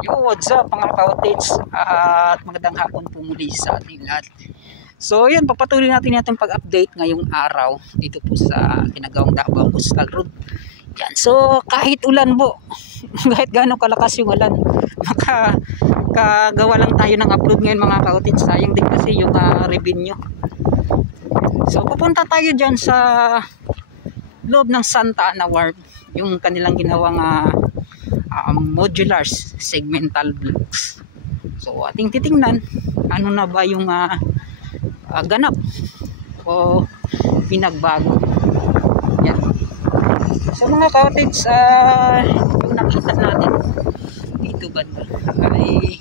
Yo, what's up mga ka-outage? At magandang hapon po muli sa ating lahat. So yun, papatuloy natin itong pag-update ngayong araw dito po sa ginagawang Davao Coastal Road. Yan. So kahit ulan po, kahit gaano kalakas yung ulan, makagawa lang tayo ng upload ngayon mga ka-outage. Sayang din kasi yung revenue. So pupunta tayo dyan sa loob ng Santa Ana Wharf, yung kanilang ginawang modular segmental blocks. So ating titingnan ano na ba yung ganap o pinagbago. Yan. So mga ka-outage, yung nakita natin dito banda ay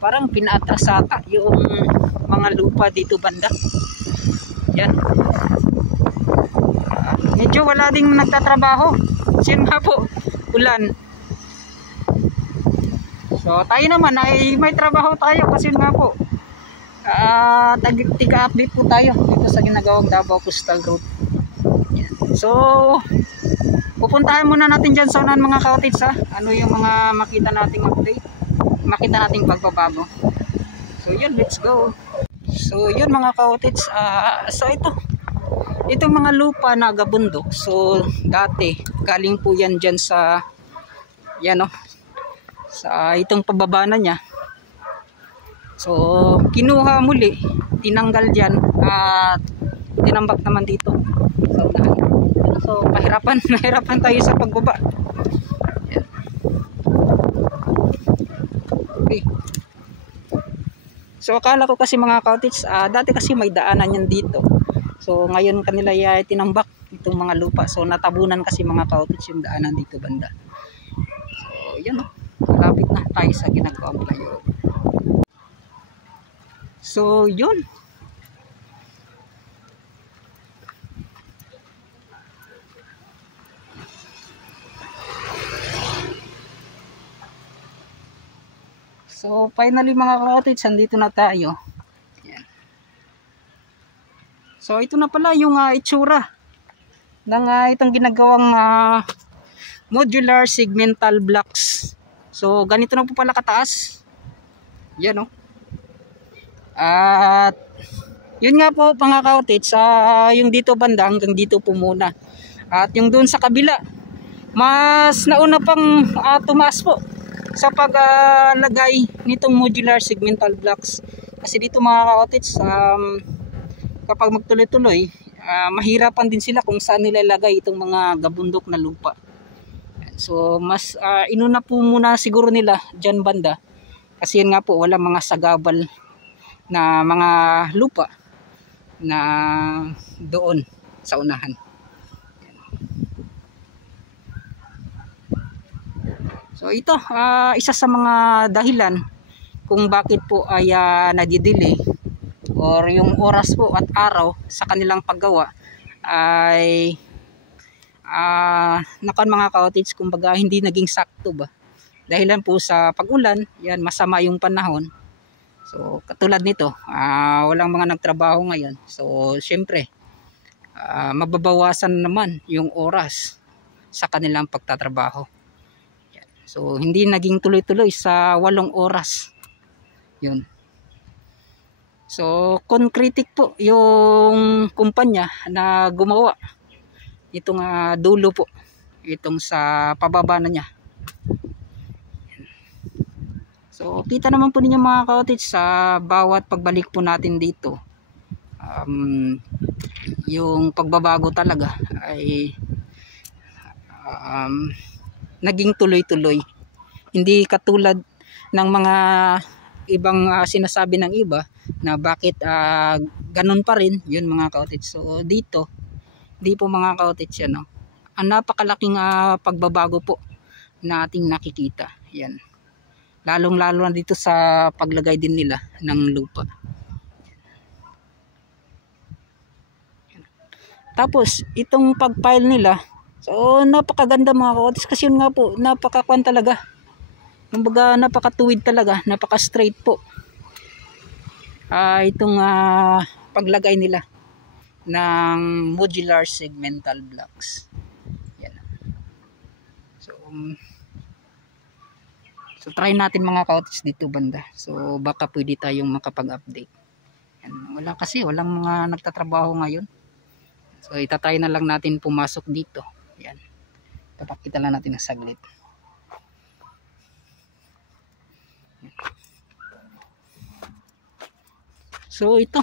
parang pinatrasata yung mga lupa dito banda. Yan. Medyo wala ding nagtatrabaho. Yan nga po, ulan. So tayo naman ay may trabaho tayo kasi nga po tiga-update po tayo dito sa ginagawang Davao Coastal Road. Yan. So pupuntahan muna natin dyan sa unahan mga ka-outage ano yung mga makita nating update, makita nating pagbabago. So yun, let's go. So yun mga ka-outage, so itong mga lupa na gabundok, so dati galing po yan dyan sa yan sa itong pababa na niya. So kinuha muli, tinanggal dyan at tinambak naman dito sa unahan. So nahirapan tayo sa pagbaba. Yan. Okay. So akala ko kasi mga ka-outage, dati kasi may daanan yan dito. So ngayon kanila ay tinambak itong mga lupa. So natabunan kasi mga ka-outage yung daanan dito banda. So yan malapit na tayo sa ginagawang flyover. So yun. So finally mga ka-outage, andito na tayo. Yan. So ito na pala yung itsura ng itong ginagawang modular segmental blocks. So ganito na po pala kataas. Yan At yun nga po mga ka-outage, yung dito banda hanggang dito po muna. At yung doon sa kabila, mas nauna pang tumaas po sa paglagay nitong modular segmental blocks. Kasi dito mga ka-outage, kapag magtuloy-tuloy, mahirapan din sila kung saan nila ilagay itong mga gabundok na lupa. So mas inuna po muna siguro nila dyan banda. Kasi yun nga po, wala mga sagabal na mga lupa na doon sa unahan. So ito, isa sa mga dahilan kung bakit po ay nadidelay or yung oras po at araw sa kanilang paggawa ay nakan mga ka-outage, kumbaga hindi naging sakto ba. Dahilan po sa pag-ulan, yan masama yung panahon. So katulad nito, walang mga nagtrabaho ngayon. So syempre, mababawasan naman yung oras sa kanilang pagtatrabaho. Yan. So hindi naging tuloy-tuloy sa 8 oras. Yun. So concretic po yung kumpanya na gumawa itong dulo po, itong sa pababa na niya. So kita naman po ninyo mga ka-outage sa bawat pagbalik po natin dito, yung pagbabago talaga ay naging tuloy-tuloy. Hindi katulad ng mga ibang sinasabi ng iba na bakit ganun pa rin yun mga ka-outage. So dito di po mga ka-outage yan ang napakalaking pagbabago po na ating nakikita. Yan. Lalong-lalo na dito sa paglagay din nila ng lupa. Tapos itong pag-pile nila, so napakaganda mga ka-outage kasi yun nga po, napakakwan talaga. Kumbaga napakatuwid talaga, napaka-straight po. Itong paglagay nila ng modular segmental blocks. Yan. So So try natin mga ka-outage dito banda. So baka pwede tayong makapag-update. Wala kasi, walang mga nagtatrabaho ngayon. So itatry na lang natin pumasok dito. Yan. Papakita lang natin ng saglit. So ito.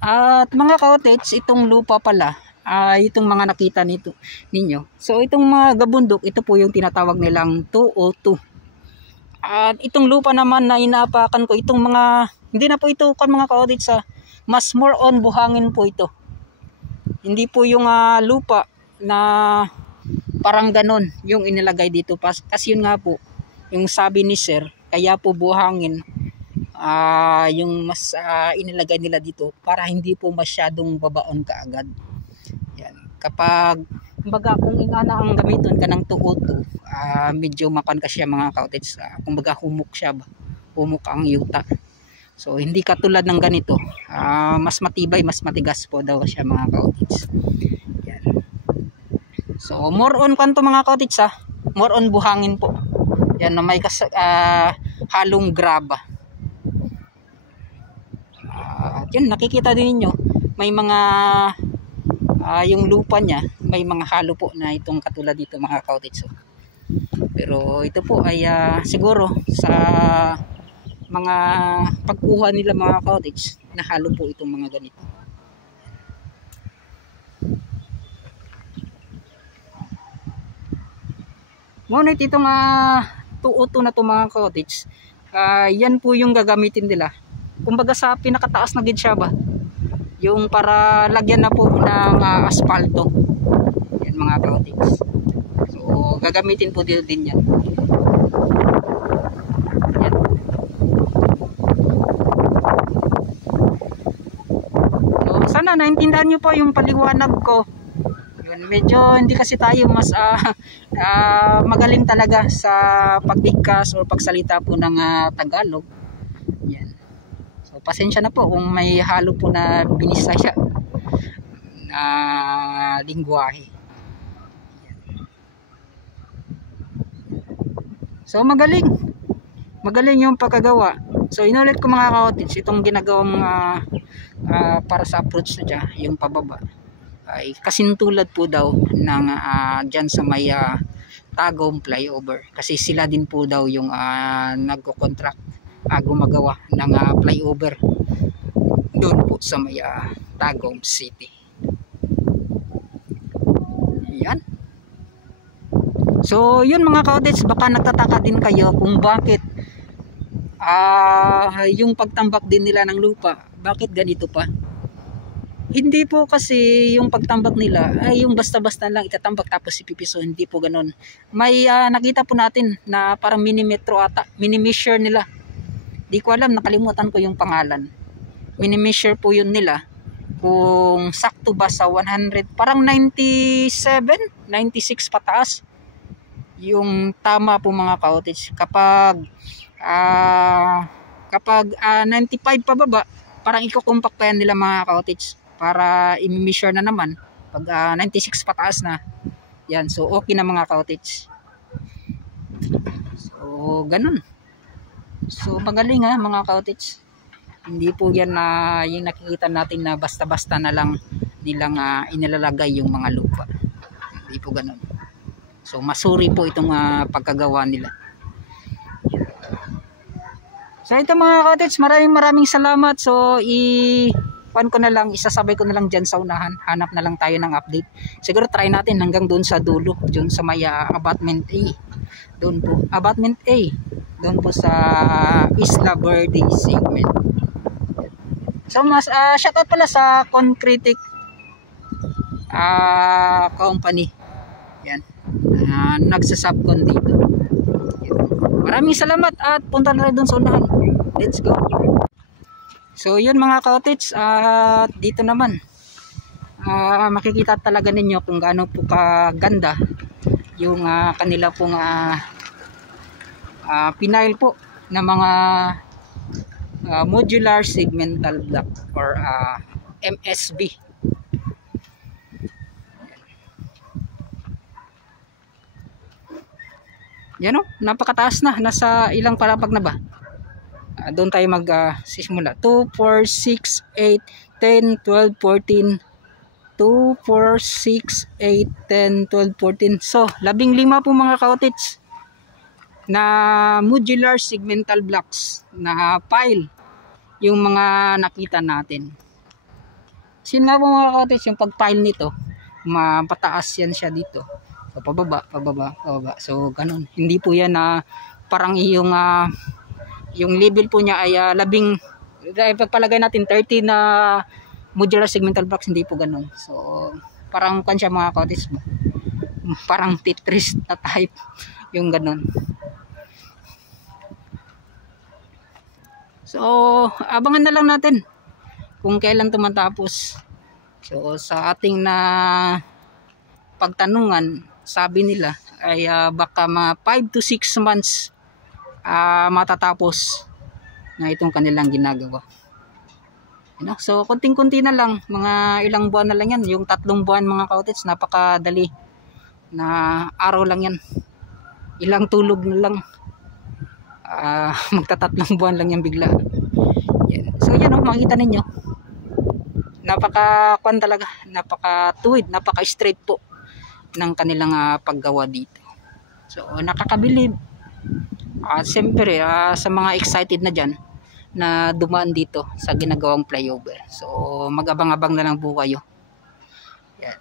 At mga ka-outage, itong lupa pala, itong mga nakita ninyo. So itong mga gabundok, ito po yung tinatawag nilang 202. At itong lupa naman na inaapakan ko, itong mga, hindi na po ito kan mga ka-outage, mas more on buhangin po ito. Hindi po yung lupa na parang ganon yung inilagay dito. Kasi yun nga po, yung sabi ni sir, kaya po buhangin yung mas inilagay nila dito para hindi po masyadong babaon kaagad. Yan. Kapag kumbaga kung ingana ang gamiton ka ng 202, medyo mapan ka siya mga ka-outage. Kumbaga humok siya ba? Humok ang yuta. So hindi katulad ng ganito. Mas matibay, mas matigas po daw siya mga ka-outage. Yan. So more on kanto mga ka-outage, more on buhangin po. Yan na may halong graba. Yun nakikita din niyo, may mga yung lupa niya, may mga halo po na itong katulad dito mga ka-outage. Pero ito po ay siguro sa mga pagkuha nila mga ka-outage, na halo po itong mga ganito. Ngunit itong 202 na ito mga ka-outage, yan po yung gagamitin nila. Kumbaga sa pinakataas na gid siya ba, yung para lagyan na po ng asfalto. Yan mga ka-outage. So gagamitin po din yan. Yan. So sana naintindihan nyo po yung paliwanag ko. Medyo hindi kasi tayo mas magaling talaga sa pagbigkas o pagsalita po ng Tagalog. Yan. So pasensya na po kung may halo po na binisaya na lingwahe. So magaling yung pagkagawa. So inulit ko mga ka-outage, itong ginagawang para sa approach na dyan, yung pababa, ay kasintulad po daw ng dyan sa may Tagum flyover, kasi sila din po daw yung nagko-contract gumagawa ng flyover doon po sa may Tagum City. Yan. So yun mga ka-outage, baka nagtataka din kayo kung bakit yung pagtambak din nila ng lupa, bakit ganito pa. Hindi po kasi yung pagtambak nila ay yung basta-basta lang itatambak tapos ipipiso, hindi po ganoon. May nakita po natin na parang minimetro ata, mini-measure nila. Di ko alam, nakalimutan ko yung pangalan. Mini-measure po yun nila kung sakto ba sa 100, parang 97, 96 pataas. Yung tama po mga ka-outage. Kapag 95 pababa, parang iko-compact pa yan nila mga ka-outage, para i-measure na naman pag 96 pataas na yan. So okay na mga ka-outage. So ganun. So magaling mga ka-outage. Hindi po yan yung nakikita natin na basta-basta na lang nilang inilalagay yung mga lupa. Hindi po ganun. So masuri po itong pagkagawa nila. So ito mga ka-outage, maraming salamat. So isasabay ko na lang dyan sa unahan. Hanap na lang tayo ng update. Siguro try natin hanggang doon sa dulo, doon sa may abutment A. Doon po, abutment A. Doon po sa Isla Verde segment. So shoutout pala sa Concretic company. Yan. Nagsasubcon dito. Maraming salamat at punta na rin doon sa unahan. Let's go. So yun mga ka-outage, dito naman makikita talaga ninyo kung gaano po kaganda yung kanila pong pinail po na mga modular segmental block or MSB. Yan o, napakataas na. Nasa ilang palapag na ba? Doon tayo magsisimula. 2, 4, 6, 8, 10, 12, 14. 2, 4, 6, 8, 10, 12, 14. So, 15 po mga ka-cottage na modular segmental blocks na pile yung mga nakita natin. Sin nga po mga ka-cottage, yung pag-pile nito, mapataas yan siya dito. So, pababa, pababa, pababa. So, ganun. Hindi po yan na parang yung level po niya ay pagpalagay natin 30 na modular segmental blocks, hindi po ganun. So, parang kansya mga ka-cottage, parang Tetris na type yung ganun. So, abangan na lang natin kung kailan tumatapos. So, sa ating na pagtanungan, sabi nila ay baka mga 5 to 6 months matatapos na itong kanilang ginagawa. So, konting-kunti na lang, mga ilang buwan na lang yan. Yung 3 buwan mga ka-cottage, napakadali na araw lang yan. Ilang tulog na lang. Magta-3 buwan lang yan bigla. Yan. So, yan o, makikita ninyo. Napaka-kwan talaga, napaka-tuwid, napaka-straight po ng kanilang paggawa dito. So, nakakabilib. Siyempre, sa mga excited na dyan, na dumaan dito sa ginagawang flyover. So, mag-abang-abang na lang po kayo. Yan.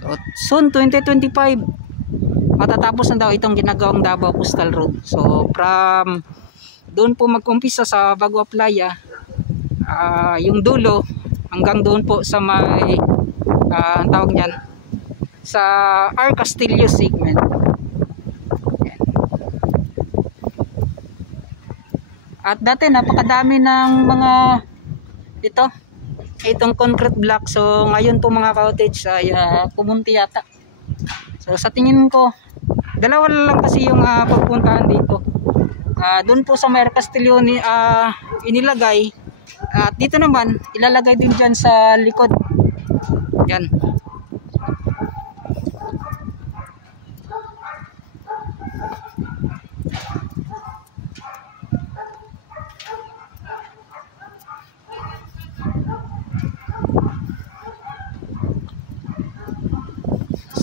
So, soon, 2025, matatapos na daw itong ginagawang Davao Coastal Road. So, from doon po mag-umpisa sa Bagua Playa, yung dulo, hanggang doon po sa may, ang tawag niyan, sa R. Castillo segment. At dati napakadami ng mga itong concrete block. So ngayon po mga ka-cottage ay kumunti yata. So sa tingin ko, dalawa lang kasi yung pagpuntahan dito. Doon po sa Mayor Castillo inilagay. At dito naman ilalagay din dyan sa likod. Yan.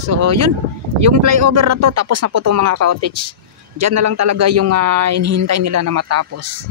So yun, yung flyover na to tapos na po itong mga ka-cottage. Diyan na lang talaga yung hinihintay nila na matapos.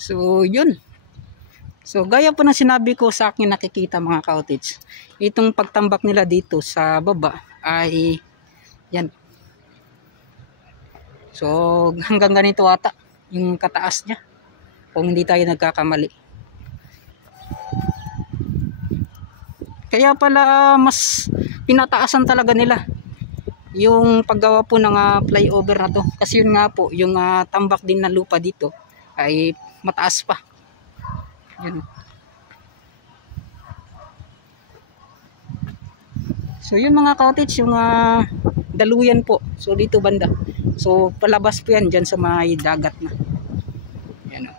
So yun. So gaya po ng sinabi ko sa akin nakikita mga ka-cottage, itong pagtambak nila dito sa baba ay yan. So hanggang ganito ata yung kataas niya kung hindi tayo nagkakamali. Kaya pala mas pinataasan talaga nila yung paggawa po ng flyover na to. Kasi yun nga po, yung tambak din na lupa dito ay mataas pa. Yun. So yun mga ka-cottage, yung daluyan po. So dito banda. So palabas po yan dyan sa may dagat na. Yan.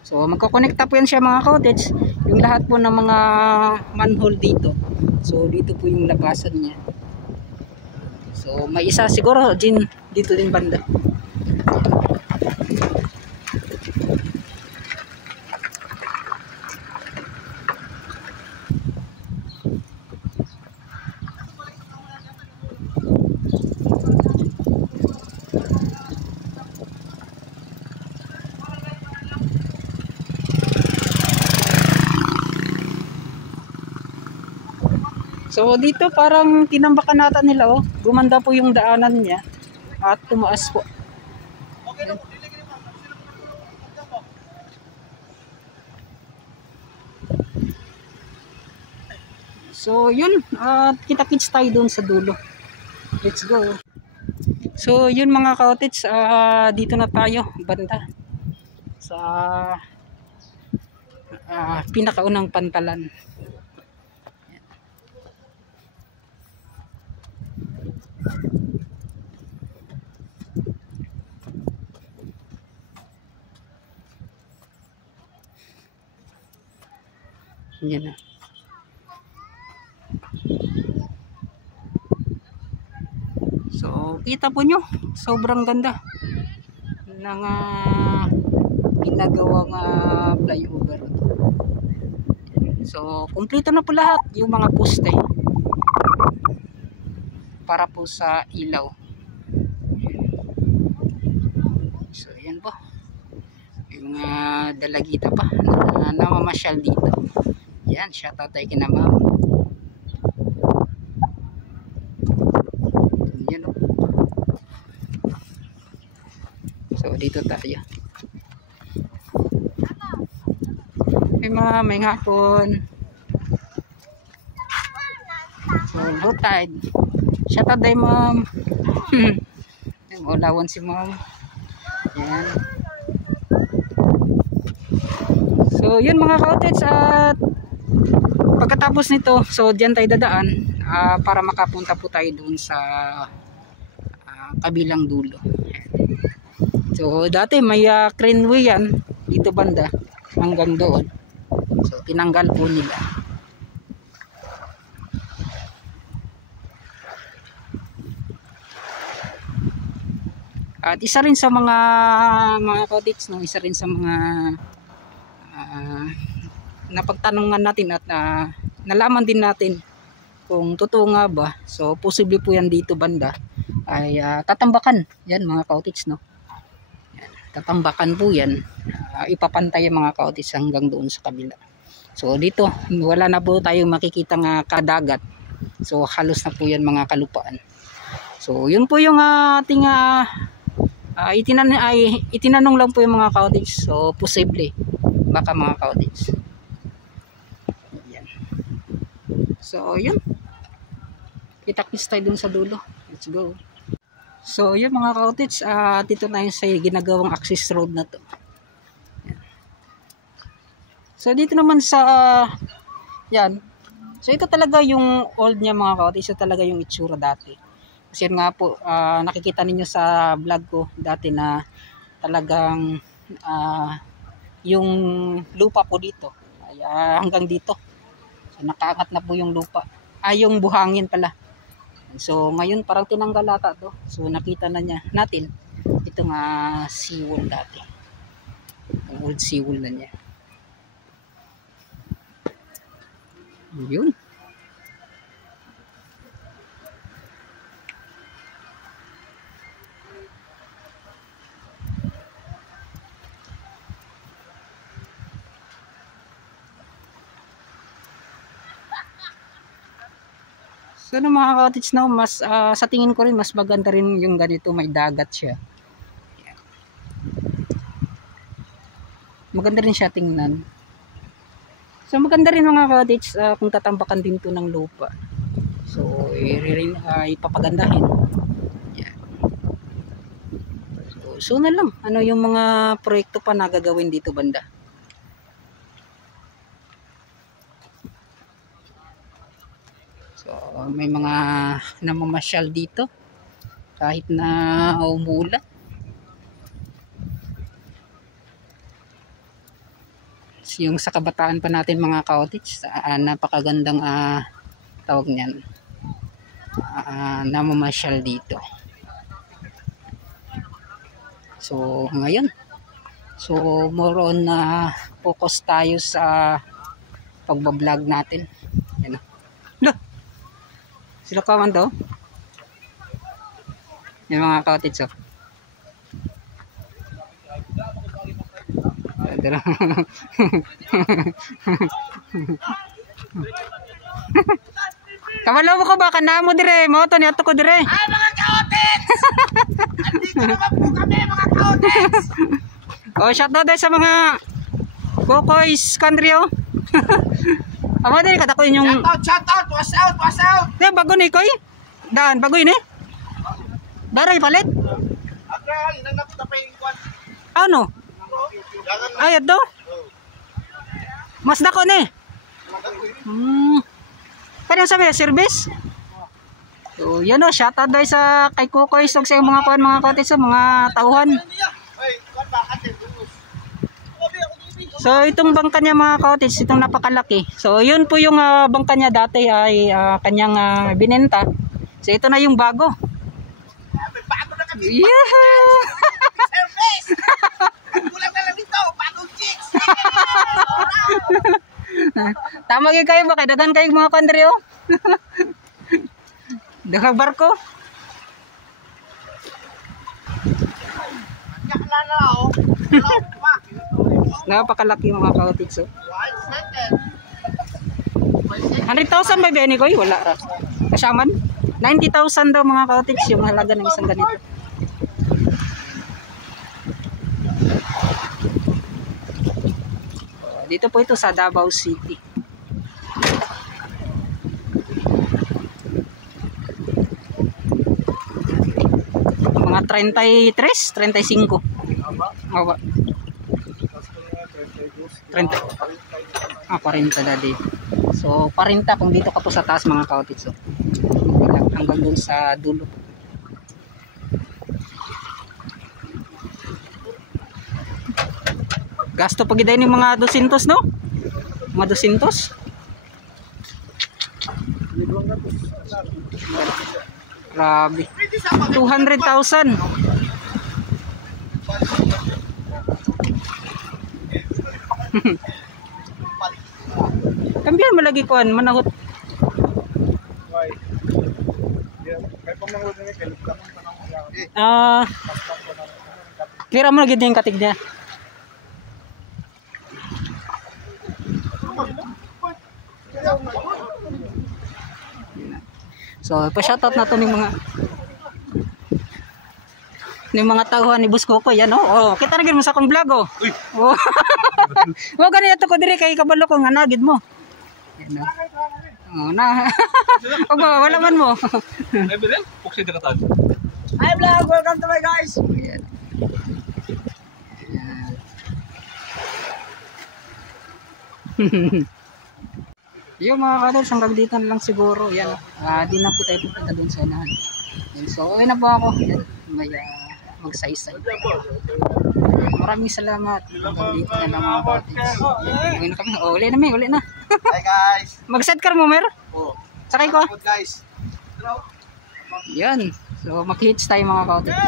So magkokonekta po yan siya mga ka-cottage. Yung lahat po ng mga manhole dito. So dito po yung labasan niya. So may isa siguro dito din banda. So dito parang tinambakan nata nila, oh. Gumanda po yung daanan niya at tumaas po. Ayan. So yun, kita-kits tayo doon sa dulo. Let's go. So yun mga ka-otits, dito na tayo banda sa pinakaunang pantalan. Yan na. So kita po nyo, sobrang ganda ng ginagawang flyover. So kumpleto na po lahat yung mga poste para po sa ilaw. So yan po yung dalagita pa na namamasyal dito. Yan, shoutout tayo kina ma'am. Yan o. So dito tayo. Hey ma'am, may hapon. So low tide. Shoutout tayo ma'am. Ulawan si ma'am. Yan. So yun mga ka-otits, at pagkatapos nito, so diyan tayo dadaan para makapunta po tayo doon sa kabilang dulo. So dati may craneway yan dito banda hanggang doon. So tinanggal po nila. At isa rin sa mga ka-otits, no, isa rin sa mga napagtanungan natin at nalaman din natin kung totoo nga ba. So posible po yan dito banda ay tatambakan yan mga ka-otits, no. Yan, tatambakan po yan, ipapantay yung mga ka-otits hanggang doon sa kabila. So dito wala na po tayong makikita nga kadagat, so halos na po yan mga kalupaan. So yun po yung ating itinanong lang po yung mga ka-otits. So posible baka mga ka-otits. So yun, kita-kits tayo dun sa dulo. Let's go. So yun mga ka-otits, dito na yung sa ginagawang access road na to. Yan. So dito naman sa yan, so ito talaga yung old niya mga ka-otits. Ito talaga yung itsura dati. Kasi nga po, nakikita ninyo sa vlog ko dati na talagang yung lupa po dito ay hanggang dito. So, nakaangat na po yung lupa. Yung buhangin pala. So ngayon parang tinanggal ata to. So nakita na natin itong seawall dati. Yung old seawall na niya. Yun. So no, mga ka-otits, no, mas sa tingin ko rin mas maganda rin yung ganito, may dagat siya. Yan. Maganda rin siya tingnan. So maganda rin mga ka-otits kung tatambakan din to ng lupa. So ipapagandahin. Yan. So na lang ano yung mga proyekto pa na gagawin dito banda. So may mga namamasyal dito kahit na umulan. Yung sa kabataan pa natin mga ka-otits, napakagandang tawag niyan, namamasyal dito. So ngayon, so more on focus tayo sa pagbablog natin. Yan. Sila kaman daw. Yung mga ka-otits, oh. Kamalaw mo ko ba? Kana mo dire. Moto ni ato ko dire. Ay, mga kaotits! Andito naman po kami, mga kaotits! Oh, shoutout dahil sa mga Kokoys country, oh. Amo din kada ko inyong Shout out, was out! Di bago ni koy. Daan bago ini. Daray palit. Agra, inanap na pa yung kwan. Ano? Ay ato. Mas dako ni. Kanya sabi service. So, yan o, shoutout dahil sa kay Kokoys og sa mga kuan mga kotis sa mga tauhan. So itong bangka niya mga cottage, itong napakalaki. So yun po yung bangka niya dati ay kanyang binenta. So ito na yung bago. Bago na kami. Yeah! Service! Kulang na lang ito, bagong chicks! Tama gyud kayo ba kay daghan kayo mga country oh. Daghang barko. Yakla na ako. Napakalaki yung mga cottage oh. 100,000 ba ni koy? Wala ra. Kasaman 90,000 daw mga cottage yung halaga ng isang ganito. Dito po ito sa Davao City. Mga 33, 35. Awa. 30. 40 dadi. So 40 kung dito ka po sa taas mga cottage. So, hanggang dun sa dulo. Gasto pag iday ni mga 200 no? Mga 200. Grabe. 200,000. Kambiyan mo lagi kuan manahot. Kira mo lagi din katig niya. So, pa-shoutout na to ng mga tauhan ni Boss Kokoy yan oh. Oh, kita na gid mo sa akong vlog oh. Uy. Oh. Wa gani ato ko diri kay kabalo ko nga nagid mo. Yan oh. Oh na. Og wala man mo. Ay bilen, puksi ka tan. Hi vlog, welcome to my guys. Yan. Yung mga kadals hanggang dito na lang siguro yan di na po tayo pupunta dun sa unahan. So okay na po ako yan. May magsaysay. Maraming salamat hanggang dito na lang mga kadals. Uwi na kami. Uli na uli na. Hi guys. Mag-set car mo mer? Oh. Sakay ko. Good guys. Yan. So mag-hits tayo mga kadals.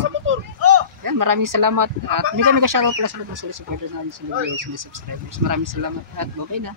Sa motor. Oh. Yan, maraming salamat. At hindi kami ka-shoutout pala sa mga supporters natin sa video, sa subscribers. Maraming salamat at bye-bye na.